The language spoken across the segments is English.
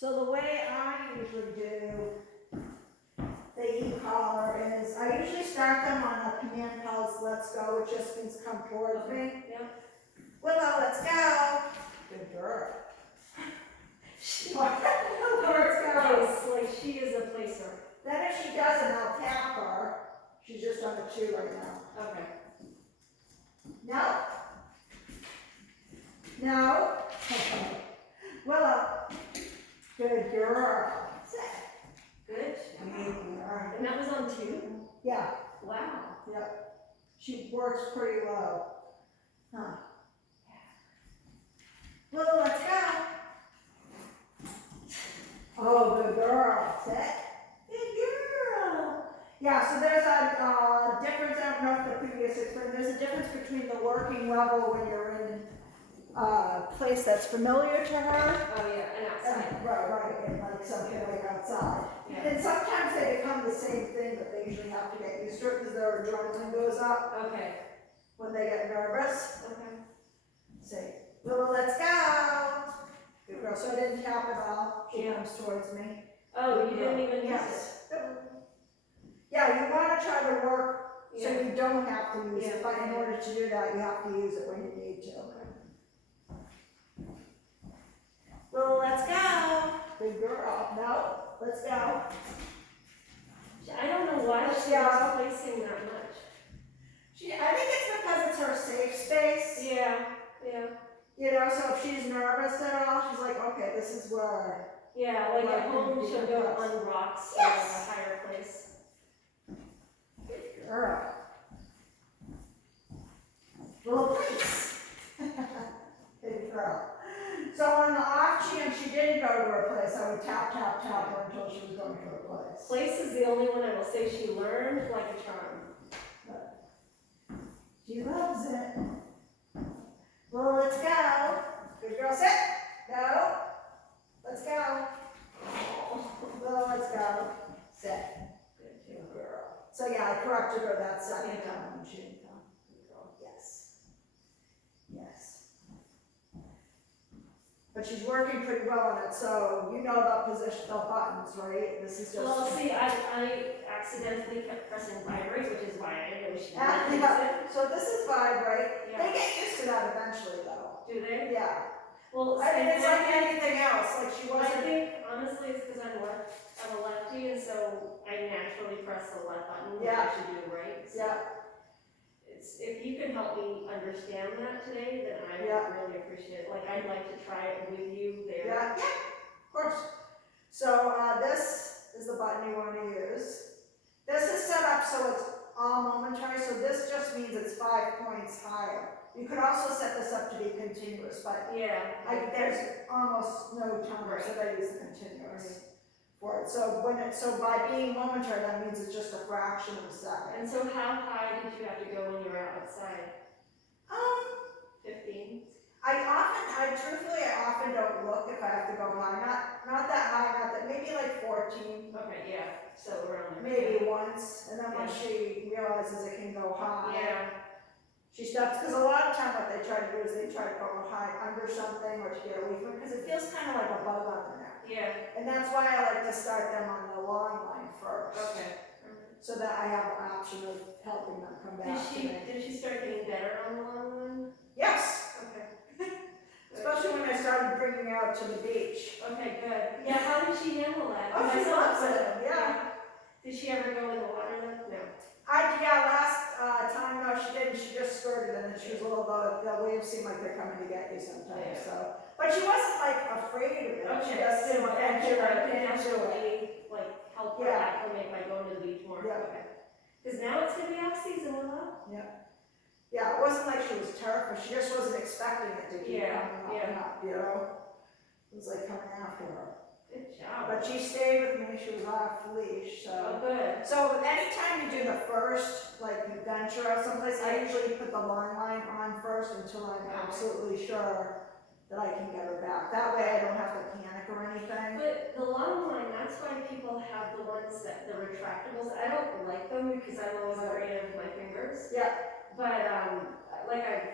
So the way I usually do the Ecollar is I usually start them on a command pulse, let's go, which just means come towards me. Yeah. Willow, let's go. Good girl. Let's go. Like she is a placer. Then if she doesn't, I'll tap her. She's just on a 2 right now. Okay. No. No. Willow. Good girl. Good. Good girl. And that was on 2? Yeah. Wow. Yep. She works pretty low. Huh. Willow, let's go. Oh, good girl. Sit. Good girl. Yeah, so there's a difference, I don't know if the previous explained, there's a difference between the working level when you're in a place that's familiar to her. Oh yeah, and outside. Right, and like something like outside. Yeah. And sometimes they become the same thing, but they usually have to get used to it because their adrenaline goes up Okay. when they get nervous. Okay. Say, Willow, let's go. Good girl. So I didn't tap at all. She Yeah. comes towards me. Oh, you didn't even use Yes. Yeah, you want to try to work it? so you don't have to use it, Yeah. but in order to do that, you have to use it when you need to. Willow, let's go. Good girl. No, let's go. I don't know why Let's she's go. placing that much. I think it's because it's her safe space. Yeah. Yeah. You know, so if she's nervous at all, she's like, okay, this is where. Yeah, like Right, at home you she'll can go press. on rocks Yes. or a higher place. Good girl. Little place. Good girl. So on the off chance she didn't go to her place, I would tap, tap, tap her until she was going to her place. Place is the only one I will say she learned like a charm. She loves it. Well, let's go. Good girl, sit. Go. Let's go. Well, let's go. Sit. Good girl. So yeah, I corrected her that second Yeah. time when she didn't come. Good girl. Yes. Yes. But she's working pretty well on it, so you know about positional buttons, right? This is just. Well, see, I accidentally kept pressing vibrate, which is why I didn't know she Ah, did yeah. So this is vibrate. Yeah. They get used to that eventually, though. Do they? Yeah. Well, I mean, it's I like anything else. Like she I wasn't. think honestly it's because I'm a lefty, and so I naturally press the left button, which Yeah. I should do right. So Yeah. if you can help me understand that today, then I Yeah. would really appreciate it. Like I'd like to try it with you there. Yeah. Yeah. Of course. So this is the button you want to use. This is set up so it's all momentary. So this just means it's 5 points higher. You could also set this up to be continuous, but Yeah. there's almost no timer, so I use the continuous for it. So by being momentary, that means it's just a fraction of a second. And so how high did you have to go when you were outside? 15? I truthfully often don't look if I have to go high. Not that high, not that, maybe like 14, Okay, yeah. So around there. maybe once. And then once she realizes it can go high, Yeah. she stops. Because a lot of time what they try to do is they try to go high under something or to get away from it, because it feels kind of like a bug on the neck. Yeah. And that's why I like to start them on the long line first. Okay. So that I have an option of helping them come back to me. Did she start getting better on the long run? Yes, Okay. especially when I started bringing her out to the beach. Okay, good. Yeah, how did she handle that? Oh, she I saw loves it. it, yeah. Did she ever go in the water then? No. Last time, no, she didn't, she just skirted and then she was a little, the waves seem like they're coming to get you sometimes, Yeah. so. But she wasn't like afraid of it, she Okay, just didn't so enter I right can into it. actually like help her Yeah. acclimate by going to the beach more. Yeah. Okay. Because now it's gonna be off season, Willow. Yeah, it wasn't like she was terrified, she just wasn't expecting it to keep Yeah, coming up yeah. and up, you know? It was like coming after her. Good job. But she stayed with me, she was off leash, so. Oh, good. So anytime you do the first, like you venture out someplace, I usually put the long line on first until I'm absolutely sure that I can get her back. That way I don't have to panic or anything. But the long line, that's why people have the ones that, the retractables. I don't like them because I'm always afraid of my fingers. Yeah. But, like I've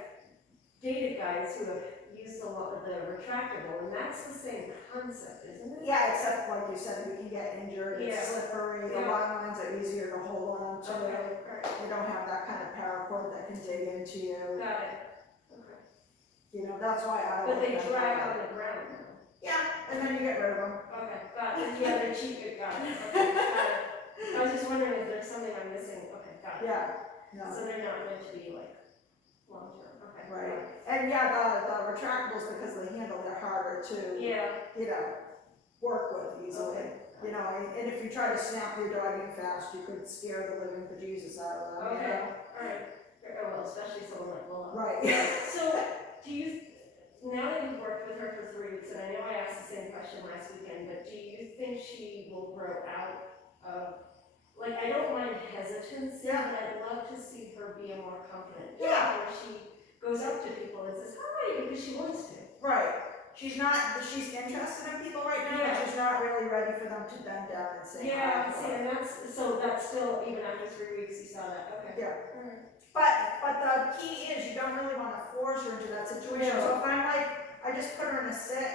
dated guys who have used a lot of the retractable, and that's the same concept, isn't it? Yeah, except like you said, you can get injured, it's Yeah. slippery, the Yeah. long lines are easier to hold on to. Okay, alright, They don't have that kind of paracord that can dig into you. got it, okay. You know, that's why I don't. But they like that. drag on the ground now. Yeah, and then you get rid of them. Okay, got it, yeah, they're cheap, got it, okay, got it. I was just wondering if there's something I'm missing, okay, got it. Yeah, no. So they're not meant to be like long-term, okay. Right, and yeah, the retractables, because of the handle, they're harder to, Yeah, you know, work with easily. okay. You know, and if you try to snap your dog in fast, you could scare the living bejesus out of them. Okay, You know? alright, oh, well, especially someone like Willow. Right. So, do you, now that you've worked with her for 3 weeks, and I know I asked the same question last weekend, but do you think she will grow out of, like, I don't mind hesitancy, Yeah. but I'd love to see her be a more confident dog, Yeah. where she goes up to people and says, hi, because she wants to. Right. She's interested in people right now, Yeah. but she's not really ready for them to bend down and say Yeah, hi. see, and that's still, even after 3 weeks, you saw that, okay. Yeah. Alright. But the key is you don't really want to force her into that situation. No. So if I'm like, I just put her in a sit,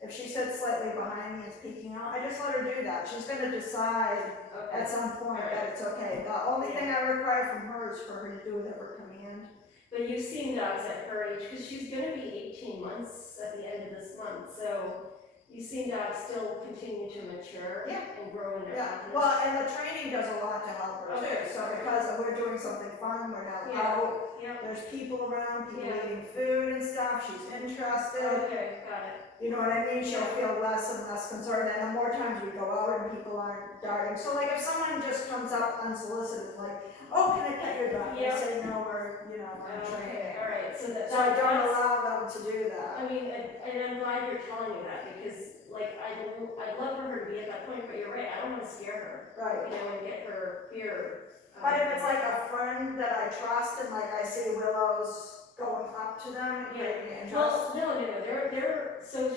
if she sits slightly behind me and is peeking out, I just let her do that. She's gonna decide Okay, at some point that it's okay. The only thing I require from her is for her to do whatever command. but you've seen dogs at her age, because she's gonna be 18 months at the end of this month, so you've seen dogs still continue to mature Yeah. and grow in their Yeah, confidence. well, and the training does a lot to help her Okay. too. So because we're doing something fun, we're now Yeah. out, Yeah, there's people around, people Yeah. eating food and stuff, she's interested. okay, got it. You know what I mean? She'll Yeah. feel less and less concerned, and the more times we go out and people aren't darting. So like if someone just comes up unsolicited, like, oh, can I pet your dog? Yeah. I say no, or, you know, I'm Okay, training. alright, so So I don't that's, allow them to do that. I mean, and I'm glad you're telling me that, because, like, I'd love for her to be at that point, but you're right, I don't wanna scare her, Right. you know, and get her fear. But if it's like a friend that I trust and like I see Willow's going up to them and Yeah. creating interest. Well, no, so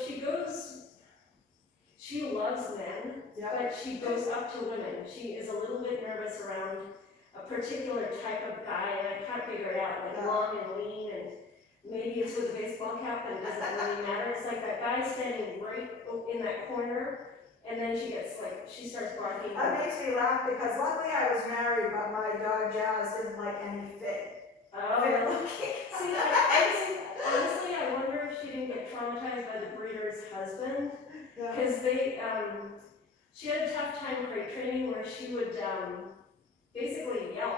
she loves men, Yeah. but she goes up to women. She is a little bit nervous around a particular type of guy, and I can't figure it out, like Yeah. long and lean, and maybe it's with a baseball cap, and it doesn't really matter. It's like that guy standing right in that corner, and then she starts barking. That makes me laugh because luckily I was married, but my dog Jazz didn't like any fit. Oh, see, honestly, I wonder if she didn't get traumatized by the breeder's husband. Yeah. Because she had a tough time crate training where she would, basically yelp,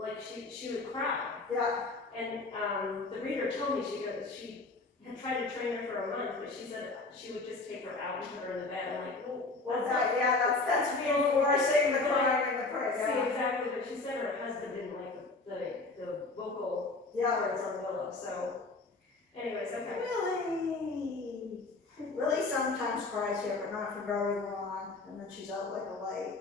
like she would cry. Yeah. And, the breeder told me she had tried to train her for a month, but she said she would just take her out and put her in the bed. I'm like, well, Well, that's reinforcing the crying and the prayer. see, exactly, but she said her husband didn't like the vocal Yeah. words on Willow, so, anyways, okay. Willie sometimes cries here, but not for very long, and then she's out like a light.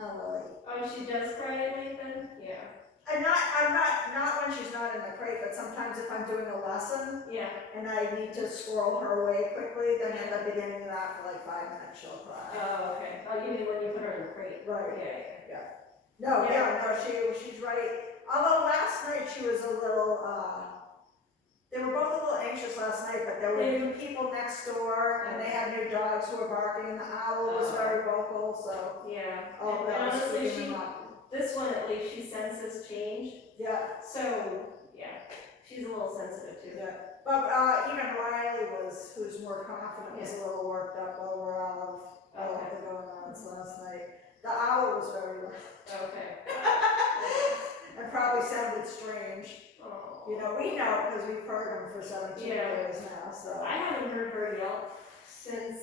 Oh, Willie. Oh, she does cry at night then? Yeah. I'm not when she's not in the crate, but sometimes if I'm doing a lesson Yeah. and I need to scroll her away quickly, then at the beginning of that for like 5 minutes she'll cry. Oh, okay. Oh, you mean when you put her in the crate? Right. Yeah. No, Yeah. she's right. Although last night she was a little, they were both a little anxious last night, but there were new people next door and they had new dogs who were barking and the owl was very vocal, so. Yeah. Oh, And that was honestly, freaking them up. this one at least, she senses change. Yeah, So, yeah, she's a little sensitive too. yeah. But, even Riley who's more confident, was a little worked up over all of the going-ons last night. The owl was very loud. Okay. And probably sounded strange. Oh. You know, we know because we've heard them for 17 Yeah. years now, so. I haven't heard her yelp since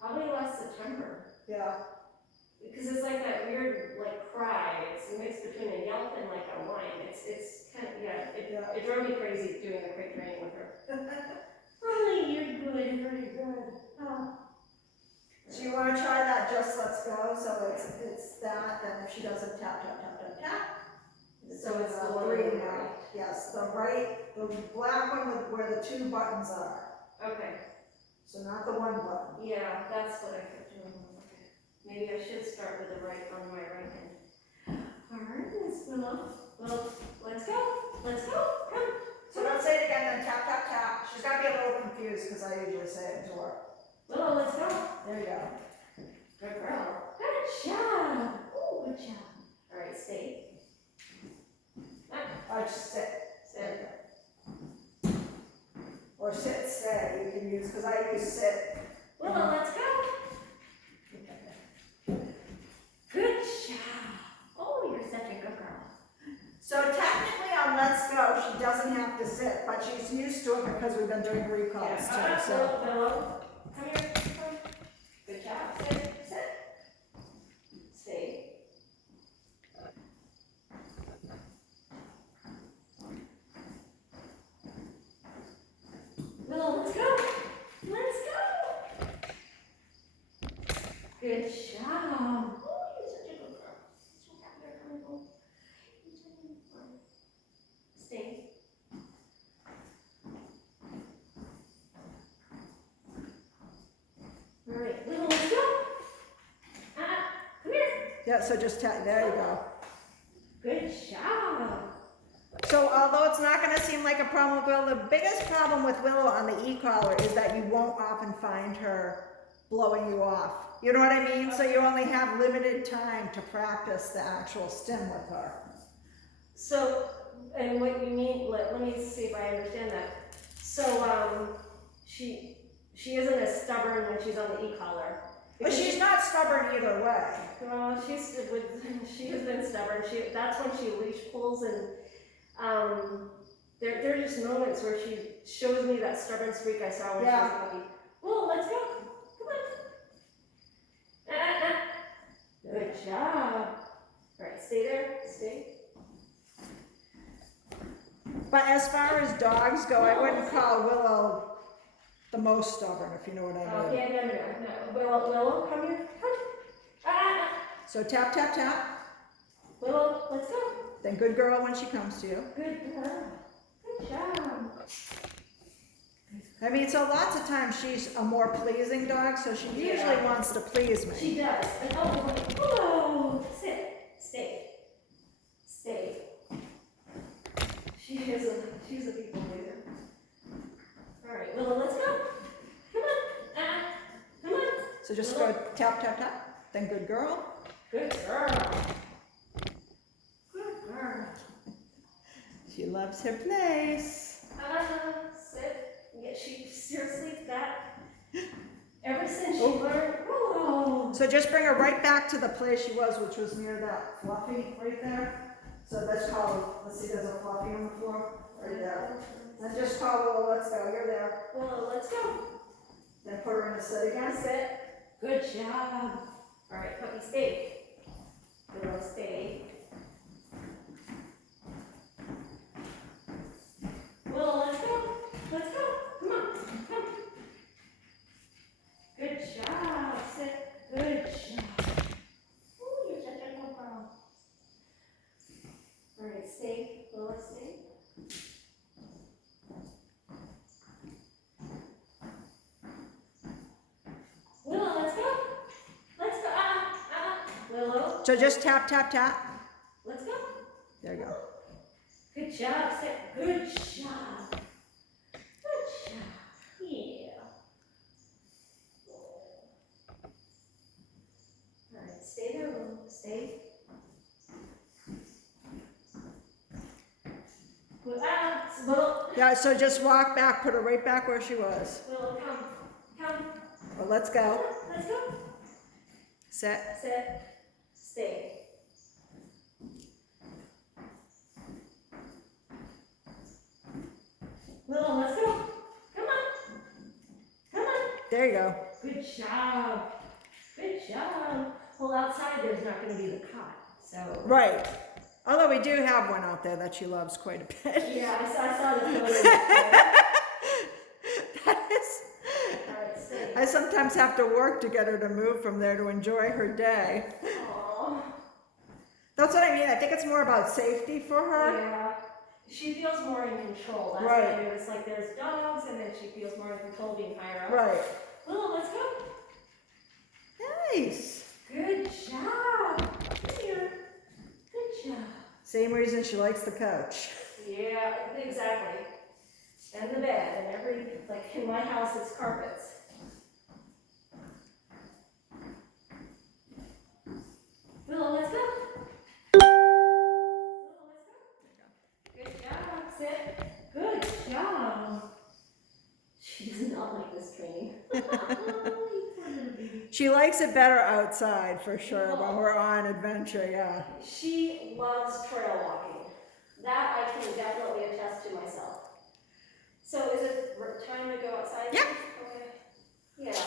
probably last September. Yeah, Because it's like that weird, like, cry. It's a mix between a yelp and like a whine. It's kind of, it drove me crazy doing the crate training with her. Really, you're good, very good. Oh. So you wanna try that just let's go, so it's that, then if she does a tap, tap, tap, tap, tap. So it's the one three on the now. right. Yes, the black one with where the 2 buttons are, Okay, so not the 1 button. yeah, that's what I kept doing. Okay. Maybe I should start with the right on my right hand. All right, Miss Willow. Well, let's go. Let's go. Come. So don't say it again, then tap, tap, tap, She's got to be a little confused because I usually say it to her. Willow, let's go. There you go. Good girl. Good job. Oh, good job. All right, stay. I just sit. Sit. Or sit, stay, you can use, because I use sit. Willow, let's go. Good job. Oh, you're such a good girl. So technically on Let's Go, she doesn't have to sit, but she's used to it because we've been doing recalls too, so. Willow, come here. Come. Good job. Sit. Sit. Stay. Willow, let's go. Let's go. Good job. Oh, you're such a good girl. So happy you're coming home. You're doing fine. Stay. All right, Willow, let's go. Come here. Yeah, so just there you go. Good job. So although it's not gonna seem like a problem with Willow, the biggest problem with Willow on the Ecollar is that you won't often find her blowing you off. You know what I mean? So you only have limited time to practice the actual stim with her. So, and what you mean, let me see if I understand that. So, she isn't as stubborn when she's on the Ecollar. But she's not stubborn either way. Well, she has been stubborn. That's when she leash pulls, and there are just moments where she shows me that stubborn streak I saw when she was a puppy. Well, let's go. Come on. Good job. All right, stay there. Stay. But as far as dogs go, I wouldn't call Willow the most stubborn, if you know what I mean. Okay, no. Willow, come here. Come. So tap, tap, tap. Willow, let's go. Then good girl when she comes to you. Good girl. Good job. I mean, so lots of times she's a more pleasing dog, so she usually wants to please me. She does. And oh, sit. Stay. Stay. She's a people pleaser. All right, Willow, let's go. Come on. Come on. So just go tap, tap, tap. Then good girl. Good girl. Good girl. She loves her place. Sit. Yeah, she seriously, that, ever since she learned, oh. So just bring her right back to the place she was, which was near that fluffy right there. So that's called, let's see, there's a fluffy on the floor right there. Then just call Willow, let's go, you're there. Willow, let's go. Then put her in a sit again. Sit. Good job. All right, puppy, stay. Willow, stay. Willow, let's go. Let's go. Come on. Come. Good job. Sit. Good job. Oh, you're such a good girl. All right, stay. Willow, stay. Willow, let's go. Let's go. Willow. So just tap, tap, tap. Let's go. There you go. Good job, Sit. Good job. Good job. Yeah. All right, stay there, Willow. Stay. Willow. Yeah, so just walk back, put her right back where she was. Willow, come. Come. Well, let's go. Let's go. Sit. Sit. Stay. Willow, let's go. Come on. Come on. There you go. Good job. Good job. Well, outside there's not going to be the cot, so. Right. Although we do have one out there that she loves quite a bit. Yeah, I saw the photo. That is. All right, stay. I sometimes have to work to get her to move from there to enjoy her day. Aww. That's what I mean. I think it's more about safety for her. Yeah. She feels more in control. That's Right. what I do. It's like there's dogs, and then she feels more in control being higher up. Right. Willow, let's go. Nice. Good job. Come here. Good job. Same reason she likes the couch. Yeah, exactly. And the bed and like in my house, it's carpets. Willow, let's go. Willow, let's go. Good job, sit. Good job. She does not like this training. She likes it better outside for sure when we're on adventure, yeah. She loves trail walking. That I can definitely attest to myself. So is it time to go outside? Yeah. Okay. Yeah.